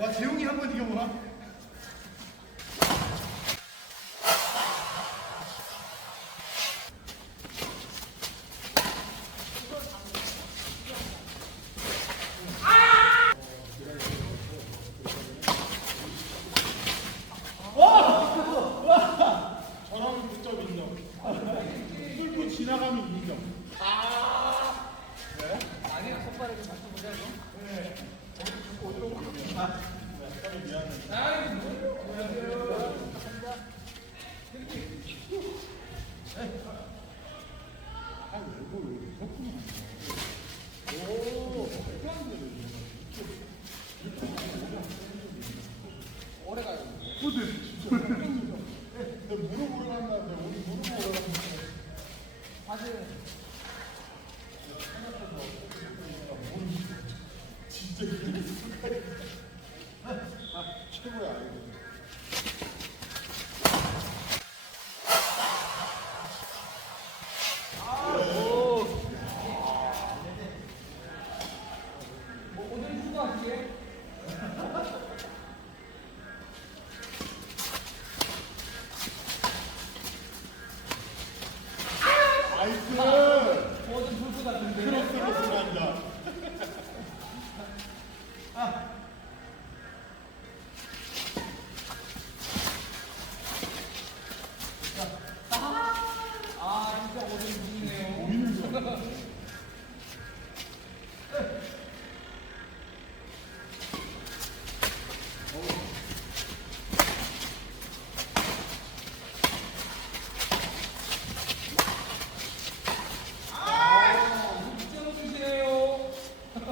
와, 재용이 한 번 이겨보나? 저랑 9점 인정. 뚫고 지나가면 2점. 네? 아니야, 손가락을 맞춰보자고. 네. 어디로 가면? 네, 미안해. 아이, 뭐야. 왜 섞으면 안 돼? 오, 오래 가요. 근데 진짜 내 무릎 올라간다는데 우리 무릎 올라갔는데 사실 진짜 이렇게 최고야 이거. 오늘 휴가 하시게? 나이스! 뭐든 불수 같은데. 크로스로 들어간다. 아, 진짜 오늘 무시네요. 보이는 거. 진짜 무시네요. 좋다,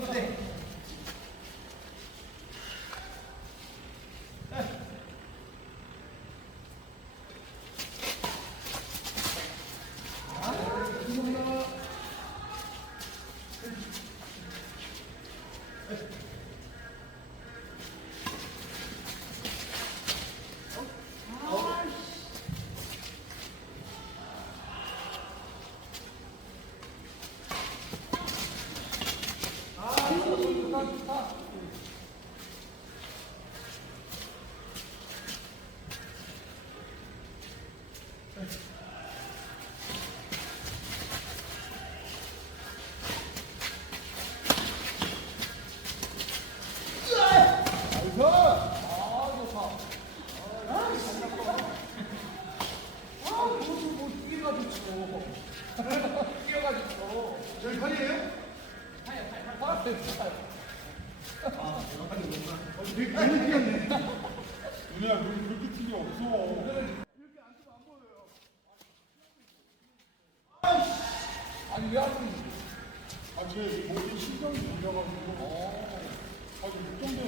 좋다. 나이스! 아, 좋다. 그것을 뭐 뛰어가지고. 뛰어가지고. 저희 팔이에요? 팔. 되게 많이 뛰었네. 누나 그렇게 튀기 없어. 아니, 왜 하는 제 목이 신경이 눌려가지고. 이 정도는.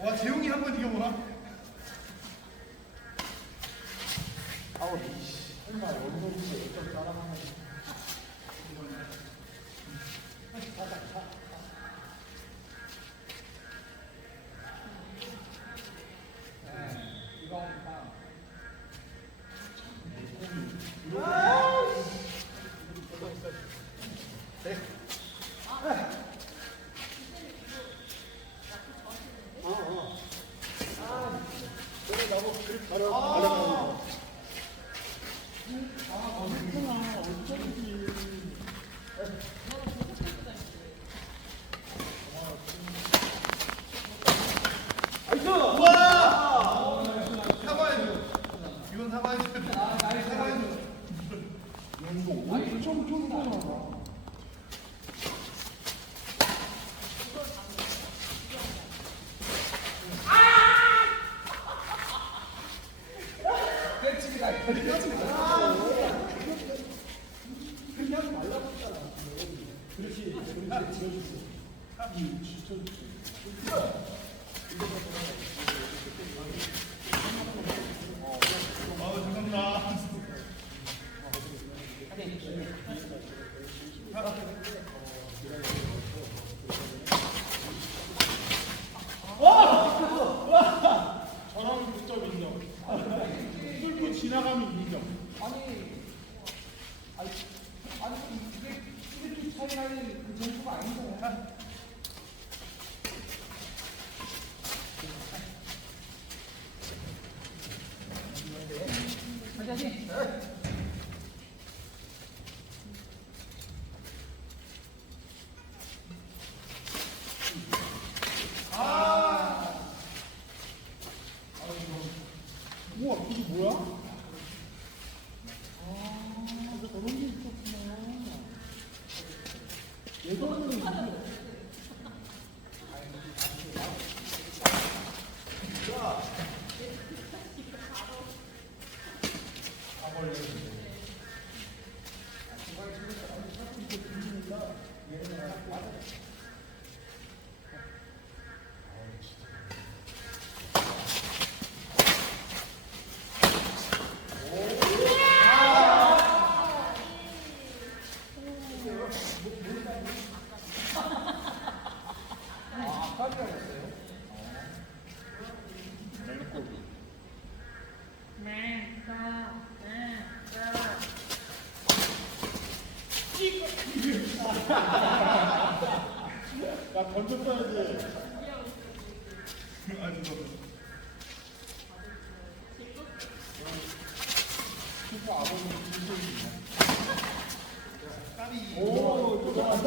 와, 재용이 한 번 이겨보나? 설마 원동인데 어쩜 따라가는 이거 하니까. 사과해줘. 이건 사과해줘. 사과해줘. 이거 5점 정도나. 아! 죄송합니다. 저랑 6점 인정. 뚫고 지나가면 인정. 아니 이게 차이 나는 그 점수가 아닌데. 하자지. 우와, 그게 뭐야? 근데 저런 게 있었구나. 예전에는 야, 던졌어야지. 아니, 저 진짜 아버님 진심이네. 까비. 오, 또 잘한다.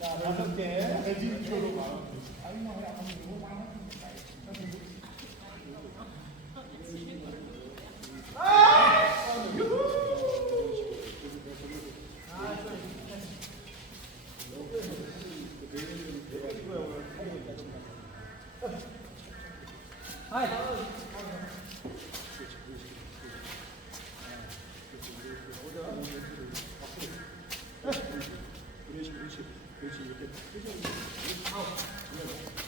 자, 5개. 대진표로 가. 하이.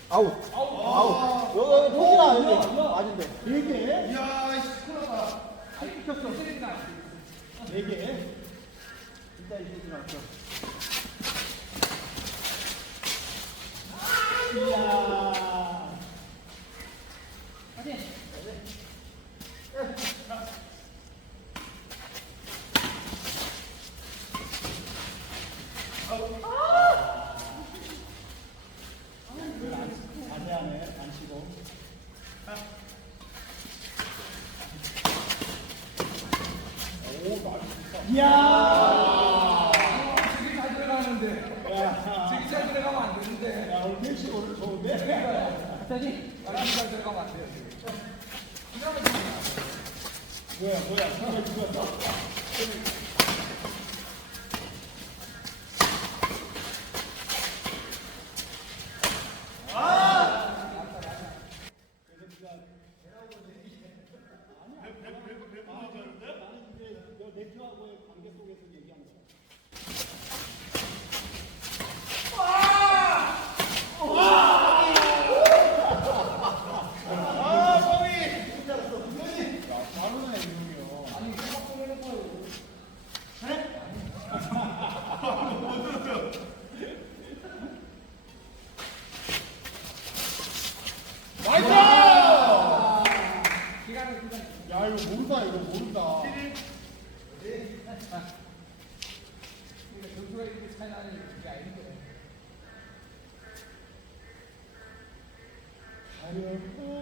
아웃. 아웃. 여기 포기가 아닌데. 아닌데. 4개? 이야, 씨, 큰일 났다. 때리기나. 4개? 일단 이제 지났어. 이야. 하지. 안해하네, 안 치고. 오, 나이스. 이야. 되게 잘 들어가는데. 야, 되게 잘 들어가면 안 되는데. 야, 오늘 택시 오늘 좋은데? 하자지. 나랑 잘 들어가면 안 돼요. 뭐야, 사람이 죽었어. 나는 이제 너 네트하고의 관계 속에서 얘기한 거야. 다르네, 이놈이요. 아니 생각 좀 해볼 거예요. 기간은 기간. 야, 이거 모른다, 이거 모른다. 그러니까 점수가 이렇게 차이 나는 게 아닌데. 가려고